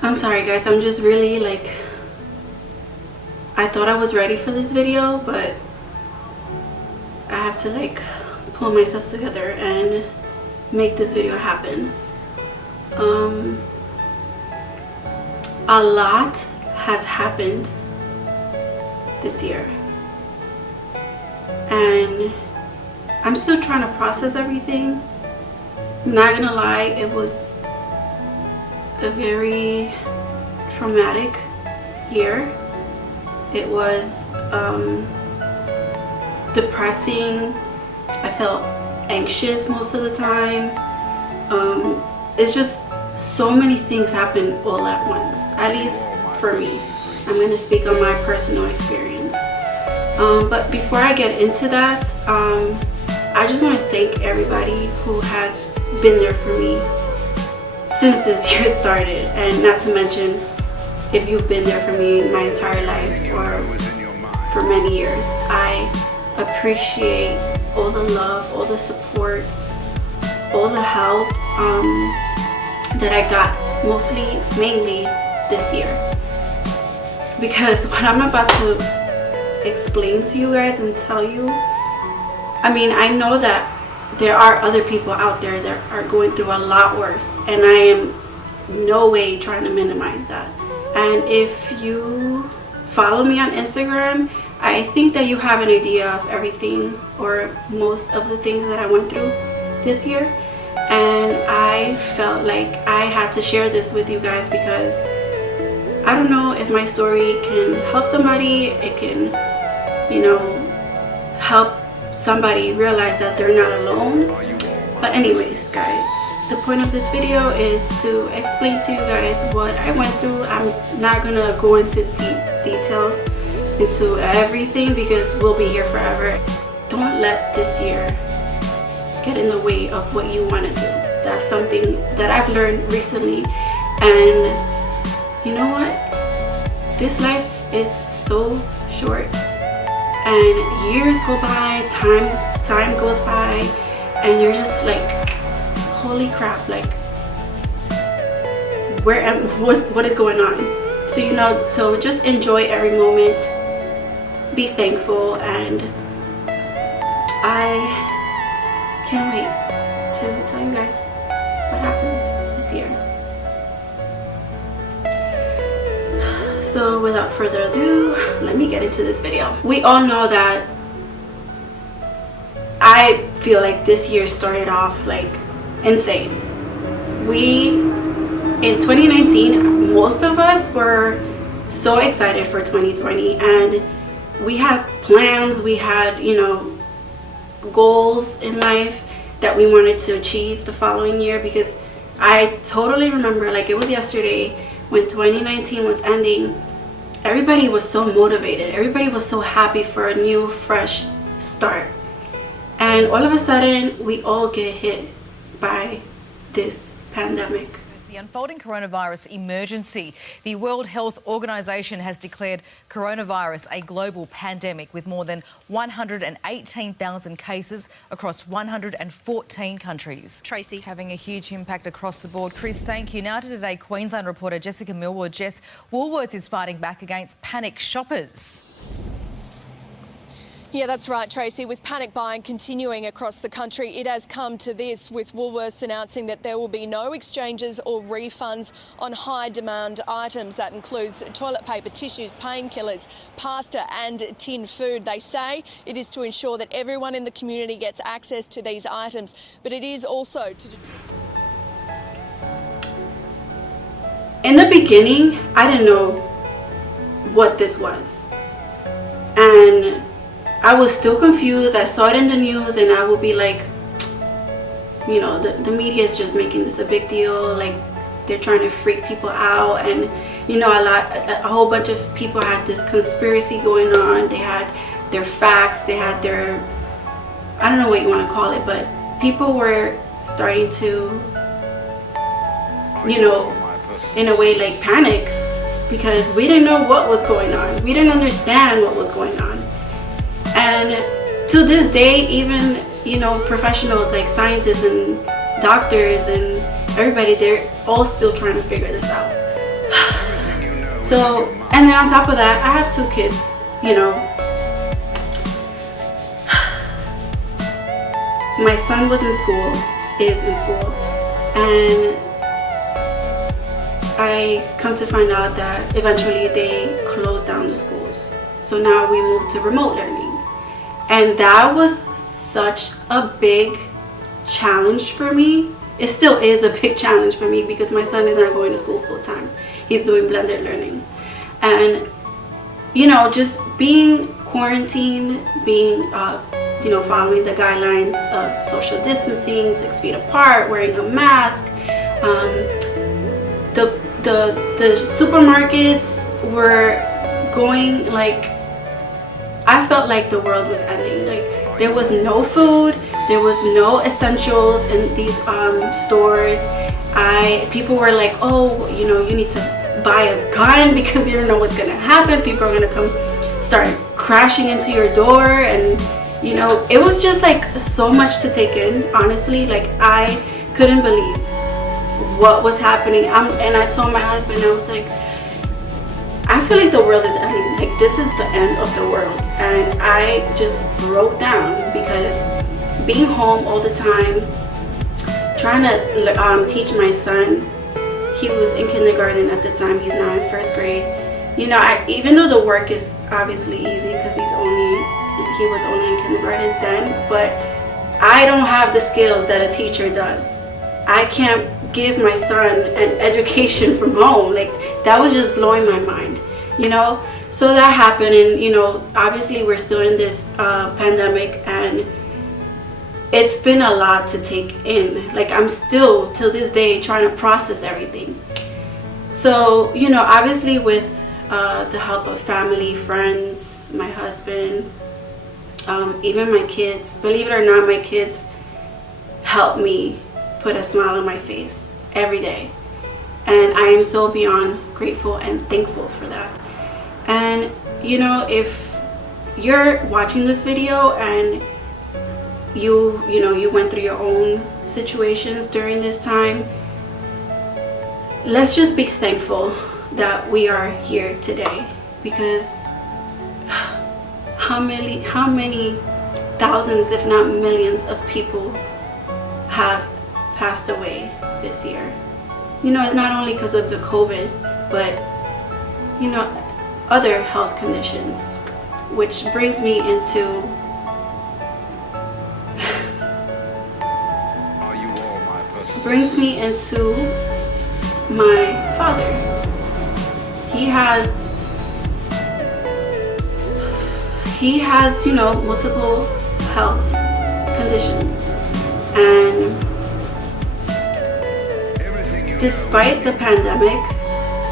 I'm sorry guys, I'm just really like, I thought I was ready for this video, but I have to like pull myself together and make this video happen. A lot has happened this year, and I'm still trying to process everything. I'm not gonna lie, it was a very traumatic year. It was depressing. I felt anxious most of the time. It's just so many things happen all at once, at least for me. I'm going to speak on my personal experience. But before I get into that, I just want to thank everybody who has been there for me since this year started, and not to mention if you've been there for me my entire life or for many years. I appreciate all the love, all the support, all the help that I got, mainly this year. Because what I'm about to explain to you guys and tell you, I mean, I know that there are other people out there that are going through a lot worse, and I am no way trying to minimize that. And if you follow me on Instagram, I think that you have an idea of everything or most of the things that I went through this year. And I felt like I had to share this with you guys because I don't know if my story can help somebody. It can, you know, help somebody realize that they're not alone. But anyways, guys, the point of this video is to explain to you guys what I went through. I'm not gonna go into deep details into everything because we'll be here forever. Don't let this year get in the way of what you want to do. That's something that I've learned recently. And you know what? This life is so short, and years go by, time goes by, and you're just like, holy crap, like what is going on? So, you know, so just enjoy every moment, be thankful, and I can't wait to tell you guys what happened this year. So without further ado, let me get into this video. We all know that I feel like this year started off like insane. In 2019, most of us were so excited for 2020, and we had plans, we had, you know, goals in life that we wanted to achieve the following year. Because I totally remember, like it was yesterday, when 2019 was ending, everybody was so motivated, everybody was so happy for a new fresh start, and all of a sudden we all get hit by this pandemic. The unfolding coronavirus emergency. The World Health Organization has declared coronavirus a global pandemic with more than 118,000 cases across 114 countries. Tracy. Having a huge impact across the board. Chris, thank you. Now to Today Queensland reporter Jessica Millward. Jess, Woolworths is fighting back against panic shoppers. Yeah, that's right, Tracy. With panic buying continuing across the country, it has come to this, with Woolworths announcing that there will be no exchanges or refunds on high demand items. That includes toilet paper, tissues, painkillers, pasta and tinned food. They say it is to ensure that everyone in the community gets access to these items, but it is also to... In the beginning, I didn't know what this was, and I was still confused. I saw it in the news and I would be like, you know, the media is just making this a big deal, like they're trying to freak people out. And you know, a whole bunch of people had this conspiracy going on. They had their facts, they had their, I don't know what you want to call it, but people were starting to, you know, in a way like panic, because we didn't know what was going on. We didn't understand what was going on. And to this day, even, you know, professionals like scientists and doctors and everybody, they're all still trying to figure this out. So, and then on top of that, I have 2 kids, you know. My son was in school, is in school, and I come to find out that eventually they closed down the schools. So now we moved to remote learning. And that was such a big challenge for me. It still is a big challenge for me because my son is not going to school full time. He's doing blended learning. And, you know, just being quarantined, being, you know, following the guidelines of social distancing, 6 feet apart, wearing a mask. The supermarkets were going like, I felt like the world was ending. Like there was no food, there was no essentials in these stores. People were like, oh, you know, you need to buy a gun because you don't know what's gonna happen. People are gonna come start crashing into your door, and you know, it was just like so much to take in. Honestly, like I couldn't believe what was happening. And I told my husband, I was like, I feel like the world is ending. Like this is the end of the world. And I just broke down because being home all the time, trying to teach my son. He was in kindergarten at the time. He's now in 1st grade. You know, even though the work is obviously easy because he was only in kindergarten then, but I don't have the skills that a teacher does. I can't give my son an education from home. Like that was just blowing my mind, you know. So that happened, and you know, obviously we're still in this pandemic, and it's been a lot to take in. Like I'm still till this day trying to process everything. So you know, obviously with the help of family, friends, my husband, even my kids, believe it or not, my kids help me put a smile on my face every day, and I am so beyond grateful and thankful for that. And you know, if you're watching this video and you know you went through your own situations during this time, let's just be thankful that we are here today, because how many thousands, if not millions, of people have passed away this year. You know, it's not only because of the COVID, but you know, other health conditions, which brings me into my father. He has, you know, multiple health conditions, and despite the pandemic,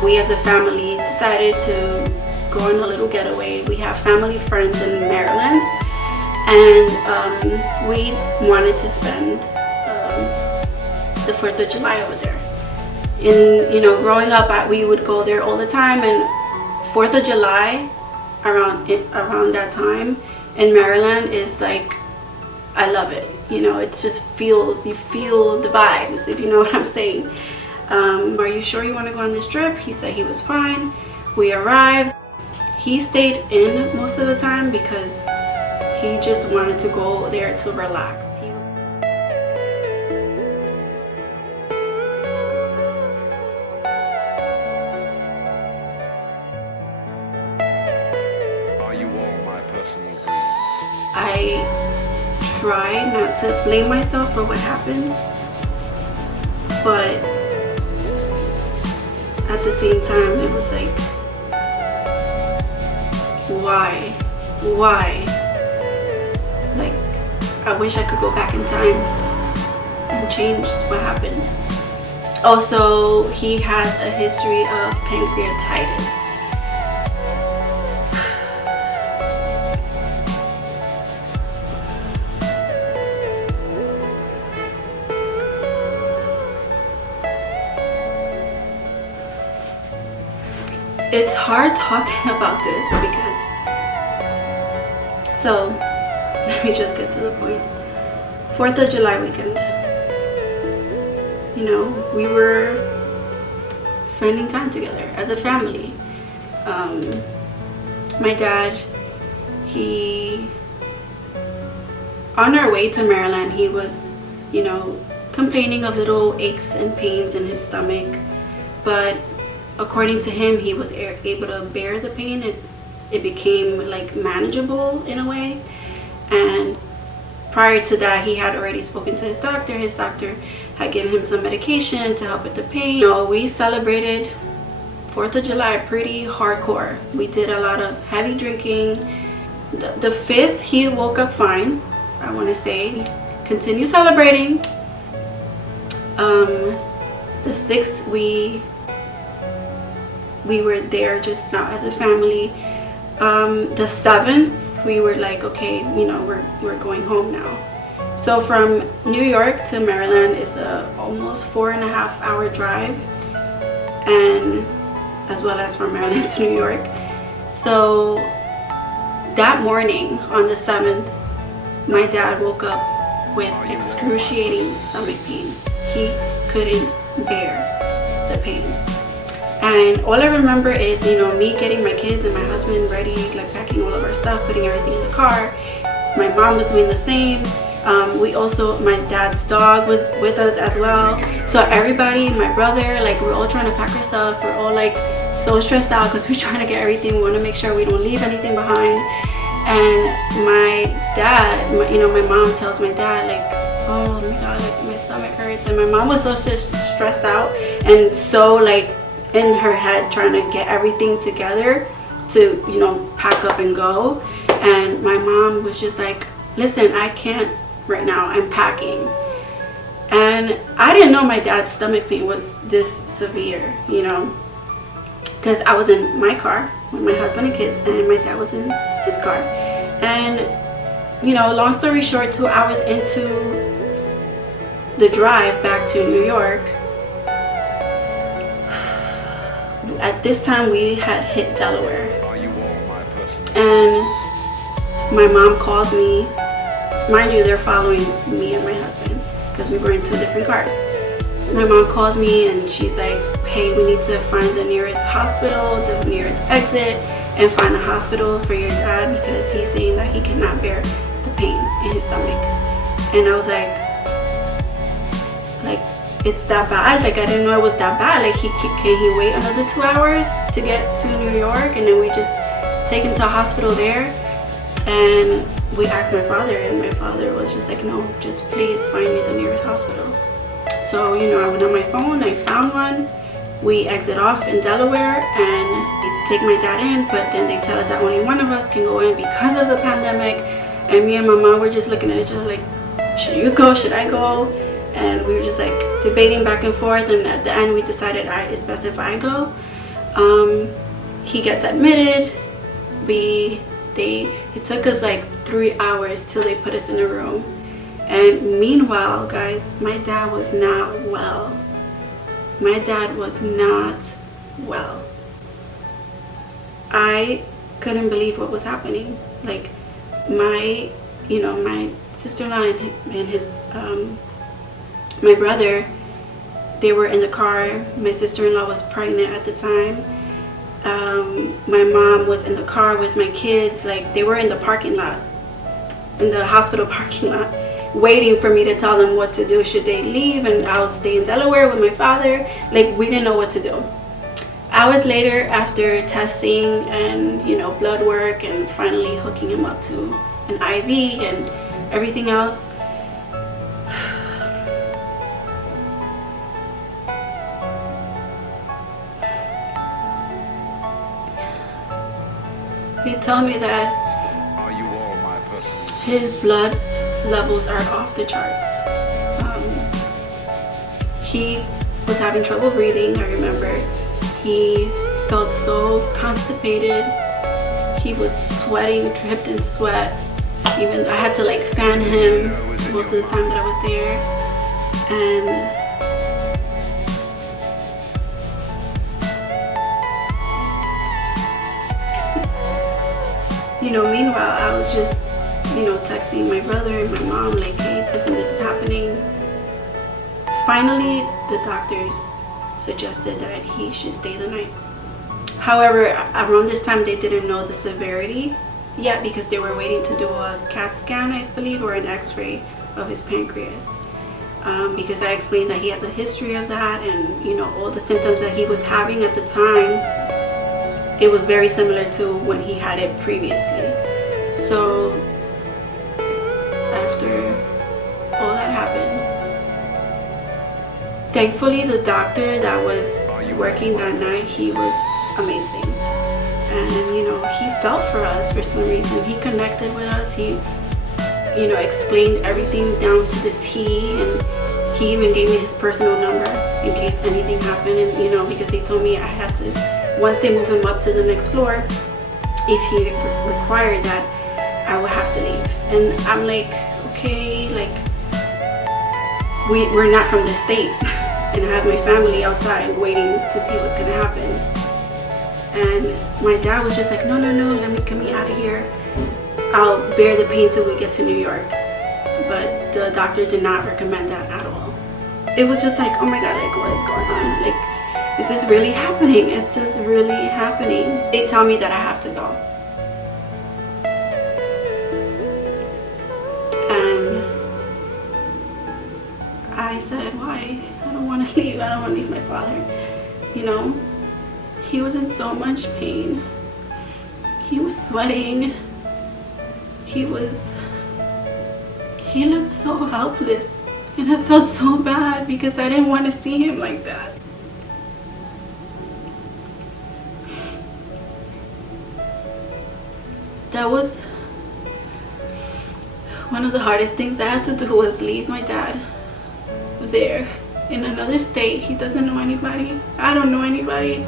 we as a family decided to go on a little getaway. We have family friends in Maryland, and we wanted to spend the 4th of July over there. You know, growing up, we would go there all the time, and 4th of July around that time in Maryland is like, I love it. You know, it just you feel the vibes, if you know what I'm saying. Are you sure you want to go on this trip? He said he was fine. We arrived. He stayed in most of the time because he just wanted to go there to relax. I try not to blame myself for what happened, but at the same time it was like, why? Like, I wish I could go back in time and change what happened. Also, he has a history of pancreatitis. It's hard talking about this because, so let me just get to the point. 4th of July weekend, you know, we were spending time together as a family. My dad, on our way to Maryland, he was, complaining of little aches and pains in his stomach. But according to him, he was able to bear the pain. It became like manageable in a way. And prior to that, he had already spoken to his doctor. His doctor had given him some medication to help with the pain. We celebrated 4th of July pretty hardcore. We did a lot of heavy drinking. The 5th, he woke up fine, I want to say. Continue celebrating. The 6th, we were there just now as a family. The 7th, we were like, okay, we're going home now. So from New York to Maryland is a almost 4.5 hour drive, and as well as from Maryland to New York. So that morning on the 7th, my dad woke up with excruciating stomach pain. He couldn't bear the pain. And all I remember is, me getting my kids and my husband ready, like packing all of our stuff, putting everything in the car. My mom was doing the same. My dad's dog was with us as well. So everybody, my brother, like we're all trying to pack our stuff. We're all like so stressed out because we're trying to get everything. We want to make sure we don't leave anything behind. And my dad, my mom tells my dad like, oh my God, like my stomach hurts. And my mom was so stressed out and so like in her head trying to get everything together to, pack up and go. And my mom was just like, listen, I can't right now, I'm packing. And I didn't know my dad's stomach pain was this severe, because I was in my car with my husband and kids, and my dad was in his car. And long story short, 2 hours into the drive back to New York, at this time we had hit Delaware, and my mom calls me. Mind you, they're following me and my husband because we were in 2 different cars. My mom calls me and she's like, hey, we need to find the nearest hospital, the nearest exit, and find a hospital for your dad because he's saying that he cannot bear the pain in his stomach. And I was like, it's that bad? Like, I didn't know it was that bad. Like, can he wait another 2 hours to get to New York and then we just take him to a hospital there? And we asked my father, and my father was just like, no, just please find me the nearest hospital. So, I went on my phone, I found one. We exit off in Delaware and they take my dad in, but then they tell us that only one of us can go in because of the pandemic. And me and my mom were just looking at each other like, should you go, should I go? And we were just like debating back and forth, and at the end we decided it's best if I go. He gets admitted. It took us like 3 hours till they put us in a room. And meanwhile, guys, my dad was not well. My dad was not well. I couldn't believe what was happening. Like my sister-in-law and his my brother, they were in the car. My sister-in-law was pregnant at the time. My mom was in the car with my kids. Like, they were in the parking lot, in the hospital parking lot, waiting for me to tell them what to do. Should they leave and I'll stay in Delaware with my father? Like, we didn't know what to do. Hours later, after testing and blood work and finally hooking him up to an IV and everything else, they tell me that his blood levels are off the charts. He was having trouble breathing, I remember. He felt so constipated. He was sweating, dripped in sweat. Even I had to like fan him most of the time that I was there. And meanwhile, I was just, texting my brother and my mom, like, hey, this and this is happening. Finally, the doctors suggested that he should stay the night. However, around this time they didn't know the severity yet because they were waiting to do a CAT scan, I believe, or an x-ray of his pancreas. Because I explained that he has a history of that, and you know, all the symptoms that he was having at the time, it was very similar to when he had it previously. So after all that happened, thankfully the doctor that was working that night, he was amazing. And you know, he felt for us for some reason. He connected with us. He, you know, explained everything down to the T, and he even gave me his personal number in case anything happened. And you know, because he told me I had to, once they move him up to the next floor, if he required that, I would have to leave. And I'm like, okay, like we're not from the state, and I have my family outside waiting to see what's gonna happen. And my dad was just like, no, get me out of here. I'll bear the pain till we get to New York. But the doctor did not recommend that at all. It was just like, oh my God, like what's going on? Like, is this really happening? It's just really happening. They tell me that I have to go. And I said, why? I don't want to leave. I don't want to leave my father. You know, he was in so much pain. He was sweating. He looked so helpless, and I felt so bad because I didn't want to see him like that. That was one of the hardest things I had to do, was leave my dad there in another state. He doesn't know anybody. I don't know anybody.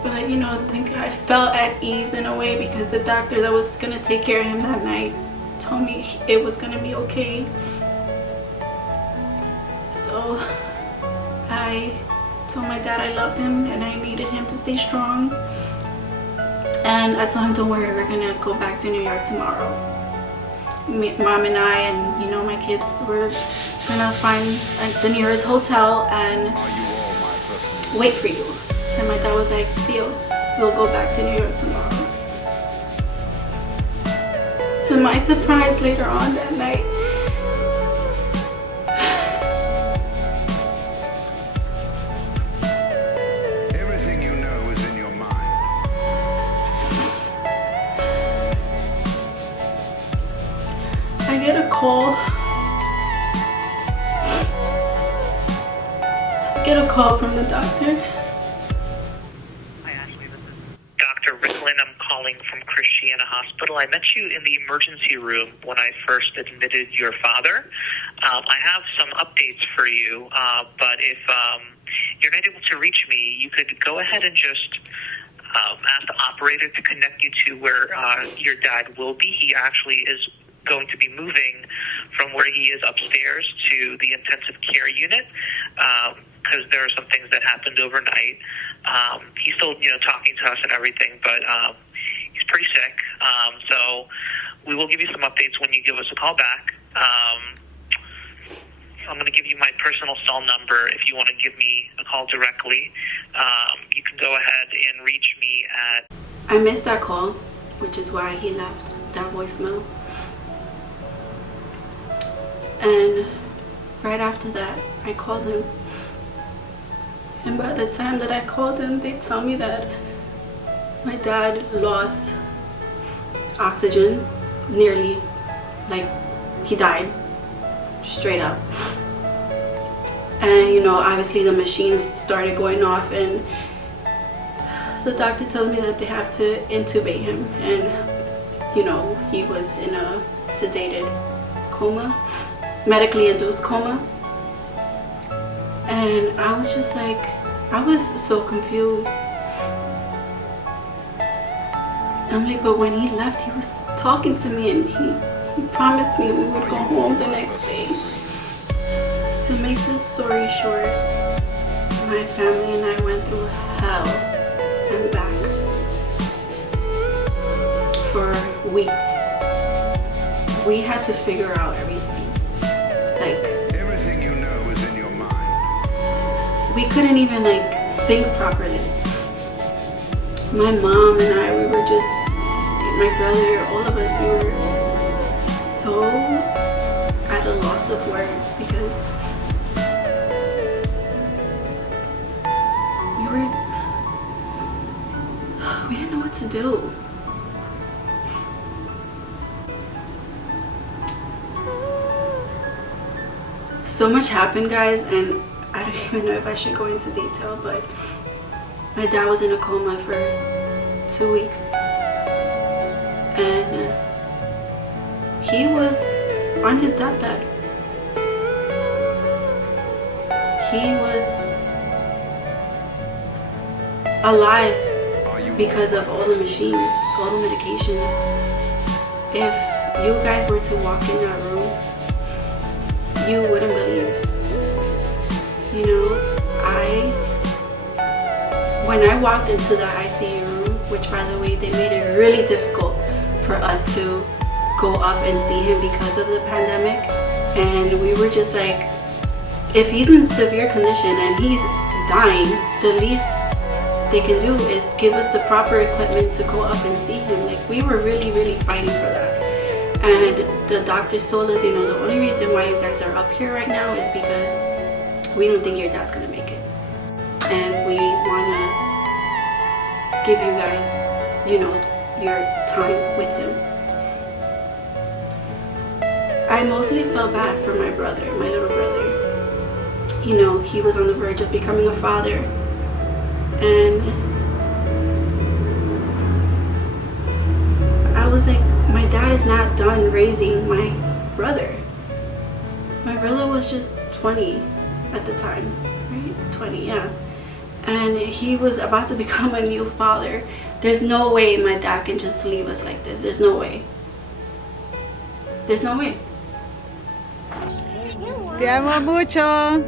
But you know, I think I felt at ease in a way because the doctor that was gonna take care of him that night told me it was gonna be okay. So I told my dad I loved him and I needed him to stay strong. And I told him, don't worry, we're gonna go back to New York tomorrow. Mom and I and, you know, my kids were gonna find the nearest hotel and wait for you. And my dad was like, deal, we'll go back to New York tomorrow. To my surprise, later on that night, everything you know is in your mind. I get a call. From the doctor. I'm calling from Christiana Hospital. I met you in the emergency room when I first admitted your father. I have some updates for you, but if you're not able to reach me, you could go ahead and just ask the operator to connect you to where your dad will be. He actually is going to be moving from where he is upstairs to the intensive care unit, because there are some things that happened overnight. He's still, talking to us and everything, but he's pretty sick. So we will give you some updates when you give us a call back. I'm going to give you my personal cell number if you want to give me a call directly. You can go ahead and reach me at... I missed that call, which is why he left that voicemail. And right after that, I called him. And by the time that I called him, they tell me that my dad lost oxygen, nearly, like he died, straight up. And obviously the machines started going off, and the doctor tells me that they have to intubate him, and he was in a sedated coma, medically induced coma. And I was just like, I was so confused. I'm like, but when he left, he was talking to me, and he promised me we would go home the next day. To make this story short, my family and I went through hell and back for weeks. We had to figure out everything. we couldn't even like think properly. My mom and I, we were just, my brother, all of us, we were so at a loss of words because we didn't know what to do. So much happened, guys, and I don't even know if I should go into detail, but my dad was in a coma for 2 weeks, and he was on his deathbed. He was alive because of all the machines, all the medications. If you guys were to walk in that room, you wouldn't believe. You know, when I walked into the ICU room, which by the way, they made it really difficult for us to go up and see him because of the pandemic. And we were just like, if he's in severe condition and he's dying, the least they can do is give us the proper equipment to go up and see him. Like, we were really, really fighting for that. And the doctors told us, you know, the only reason why you guys are up here right now is because we don't think your dad's gonna make it. And we wanna give you guys, you know, your time with him. I mostly felt bad for my brother, my little brother. You know, he was on the verge of becoming a father. And I was like, my dad is not done raising my brother. My brother was just 20 at the time, right? 20, yeah. And he was about to become a new father. There's no way my dad can just leave us like this. There's no way. There's no way. Te amo mucho.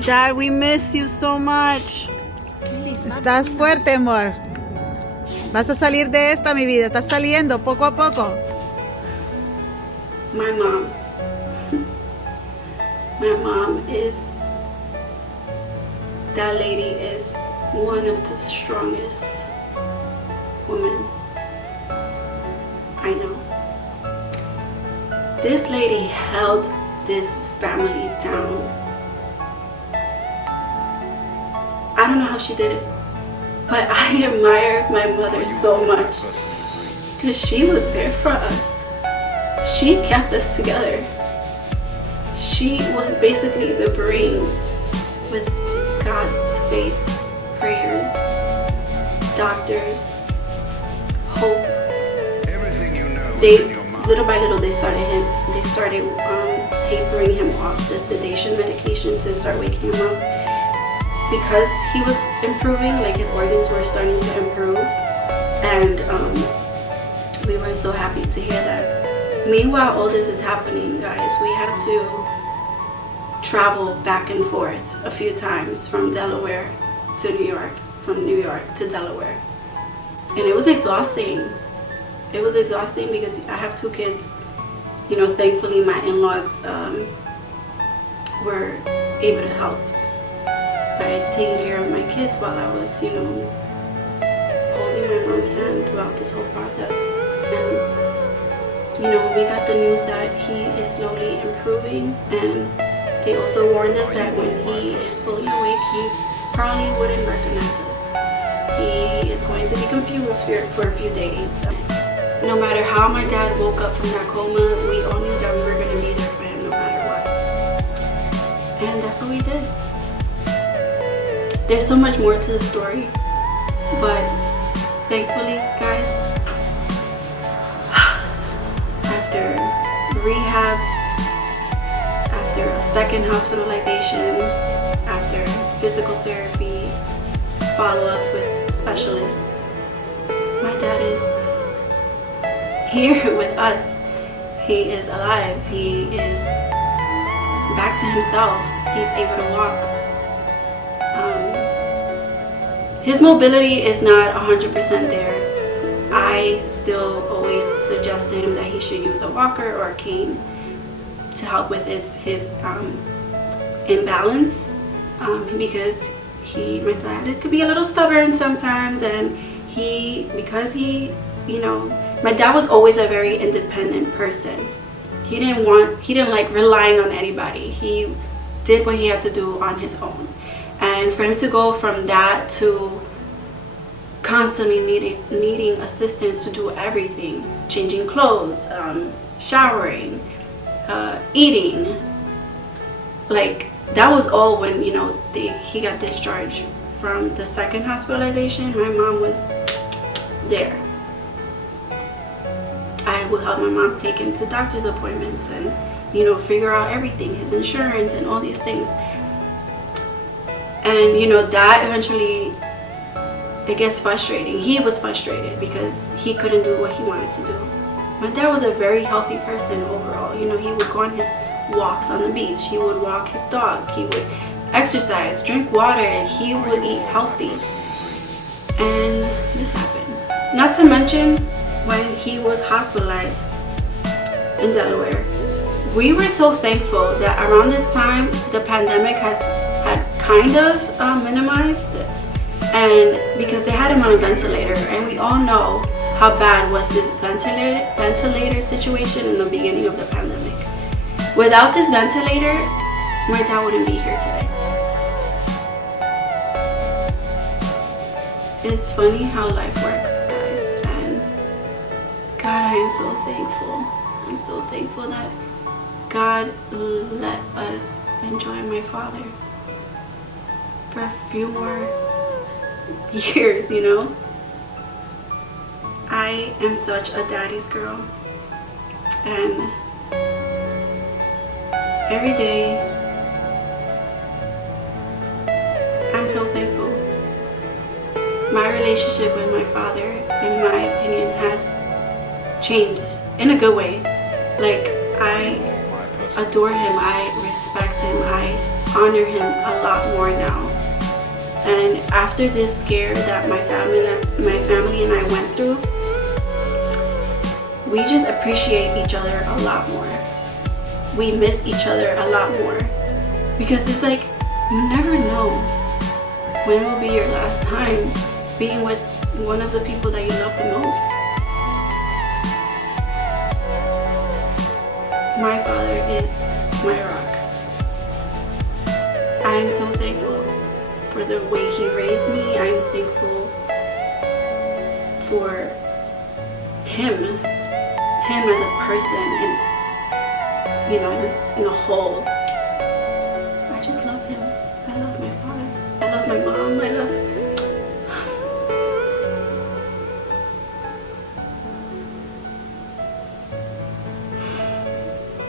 Dad, we miss you so much. Estás fuerte, amor. Vas a salir de esta, mi vida. Estás saliendo poco a poco. My mom. My mom is, that lady is one of the strongest women I know. This lady held this family down. I don't know how she did it, but I admire my mother so much because she was there for us. She kept us together. She was basically the brains with God's faith, prayers, doctors, hope. They, little by little, they started tapering him off the sedation medication to start waking him up. Because he was improving, like his organs were starting to improve, and we were so happy to hear that. Meanwhile, all this is happening, guys. We had to travel back and forth a few times from Delaware to New York, from New York to Delaware, and it was exhausting. It was exhausting because I have 2 kids. You know, thankfully my in-laws were able to help by taking care of my kids while I was, you know, holding my mom's hand throughout this whole process. And, you know, we got the news that he is slowly improving, and they also warned us that when he is fully awake, he probably wouldn't recognize us. He is going to be confused for a few days. No matter how my dad woke up from that coma, we all knew that we were going to be there for him no matter what. And that's what we did. There's so much more to the story, but thankfully, guys, after rehab, after a second hospitalization, after physical therapy, follow-ups with specialists, my dad is here with us. He is alive. He is back to himself. He's able to walk. His mobility is not 100% there. I still always suggest to him that he should use a walker or a cane to help with his imbalance. because my dad could be a little stubborn sometimes, and because he, my dad was always a very independent person. He didn't like relying on anybody. He did what he had to do on his own. And for him to go from that to constantly needing assistance to do everything, changing clothes, showering, eating, like that was all when he got discharged from the second hospitalization. My mom was there. I would help my mom take him to doctor's appointments and figure out everything, his insurance and all these things. And that eventually it gets frustrating. He was frustrated because he couldn't do what he wanted to do. My dad was a very healthy person overall. He would go on his walks on the beach. He would walk his dog. He would exercise, drink water, and he would eat healthy. And this happened. Not to mention when he was hospitalized in Delaware. We were so thankful that around this time the pandemic had kind of minimized, and because they had him on a ventilator, and we all know how bad was this ventilator situation in the beginning of the pandemic. Without this ventilator, my dad wouldn't be here today. It's funny how life works, guys, and God, I am so thankful. I'm so thankful that God let us enjoy my father for a few more years, I am such a daddy's girl, and every day I'm so thankful. My relationship with my father, in my opinion, has changed in a good way. Like, I adore him, I respect him, I honor him a lot more now. And after this scare that my family and I went through, we just appreciate each other a lot more. We miss each other a lot more, because it's like you never know when will be your last time being with one of the people that you love the most. My father is my rock. I am so thankful for the way he raised me. I am thankful for him as a person, and in a whole. I just love him. I love my father. I love my mom.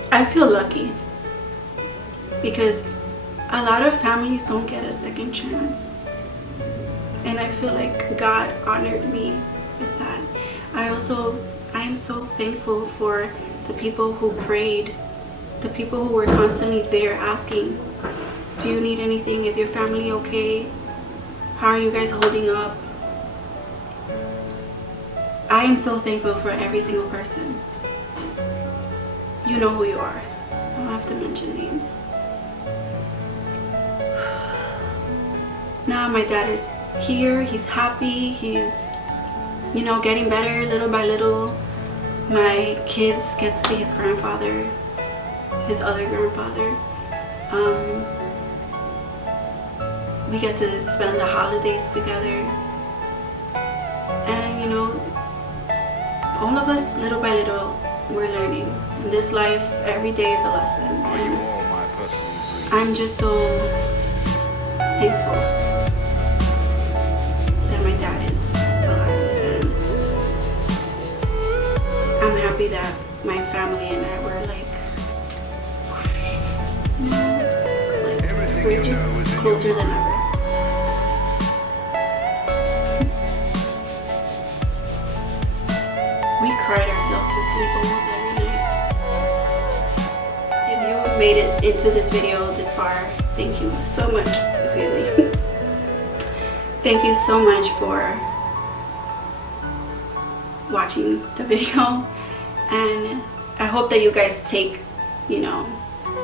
I feel lucky because a lot of families don't get a second chance, and I feel like God honored me with that. I am so thankful for the people who prayed, the people who were constantly there asking, do you need anything? Is your family okay? How are you guys holding up? I am so thankful for every single person. You know who you are. I don't have to mention names. Now my dad is here, he's happy, he's getting better little by little. My kids get to see his grandfather, his other grandfather. We get to spend the holidays together, and all of us little by little we're learning. In this life, every day is a lesson, and I'm just so thankful that my dad is alive, and I'm happy that my family and I were we're just closer than ever. We cried ourselves to sleep almost every night. If you made it into this video this far, thank you so much. Excuse me. Thank you so much for watching the video, and I hope that you guys take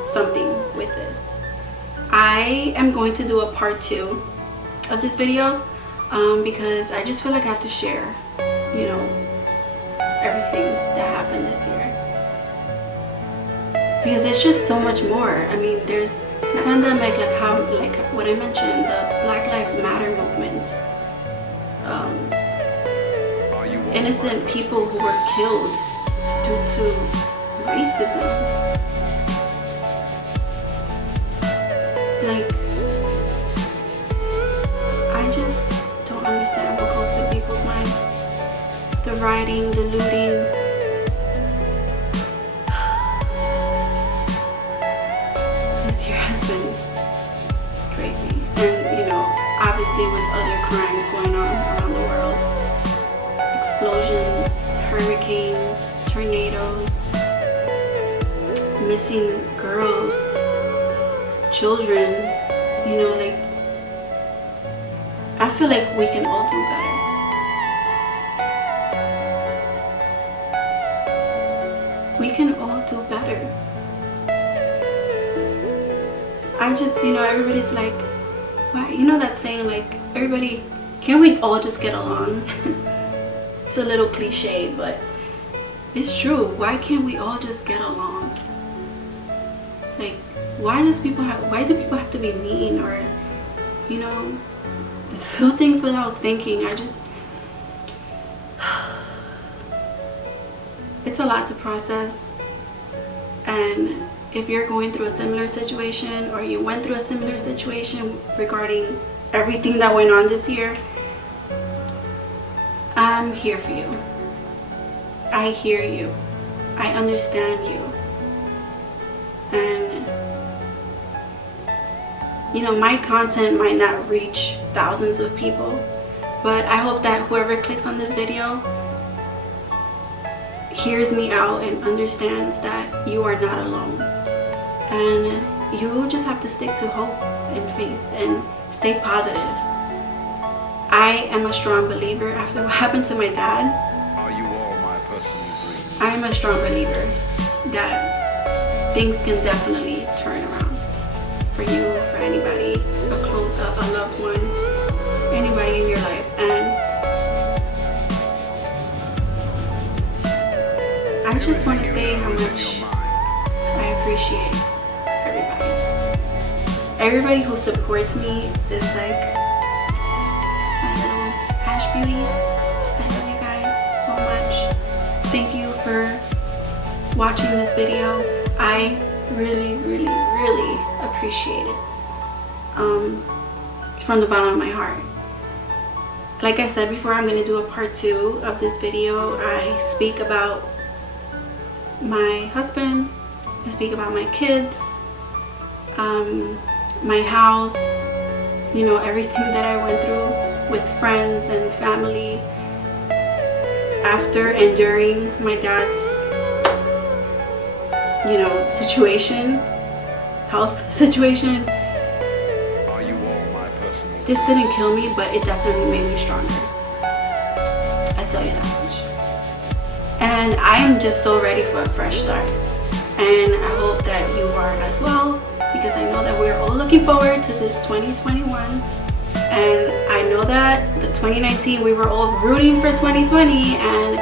something with this. I am going to do a part 2 of this video because I just feel like I have to share, you know, everything that happened this year. Because it's just so much more. I mean, there's the pandemic, like what I mentioned, the Black Lives Matter movement. Innocent people who were killed due to racism. Like, I just don't understand what goes through people's mind. The rioting, the looting. This year has been crazy. And, you know, obviously with other crimes going on around the world. Explosions, hurricanes, tornadoes, missing girls, children, you know, like, I feel like we can all do better. We can all do better. I just, you know, everybody's like, why, you know that saying, like, everybody, can't we all just get along? It's a little cliche, but it's true. Why can't we all just get along? Like, why do people have to be mean, or, you know, do things without thinking? It's a lot to process. And if you're going through a similar situation, or you went through a similar situation regarding everything that went on this year, I'm here for you. I hear you. I understand you. And, you know, my content might not reach thousands of people, but I hope that whoever clicks on this video hears me out and understands that you are not alone. And you just have to stick to hope and faith and stay positive. I am a strong believer after what happened to my dad. Are you all my personal dreams? I am a strong believer that things can definitely turn around for you, for anybody, a loved one, anybody in your life. And I just want to say how much I appreciate everybody. Everybody who supports me is like my little hash beauties. I love you guys so much. Thank you for watching this video. I really, really, really appreciate it. From the bottom of my heart. Like I said before, I'm going to do a part 2 of this video. I speak about my husband, I speak about my kids, my house, you know, everything that I went through with friends and family after and during my dad's, you know, situation, health situation. This didn't kill me, but it definitely made me stronger. I tell you that much. And I am just so ready for a fresh start. And I hope that you are as well, because I know that we're all looking forward to this 2021. And I know that the 2019, we were all rooting for 2020, and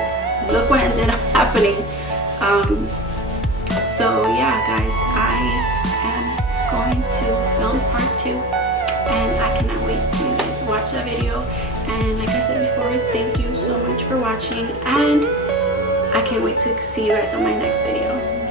look what ended up happening. So yeah, guys, I am going to film part 2. And I cannot wait to you guys watch that video. And like I said before, thank you so much for watching, and I can't wait to see you guys on my next video.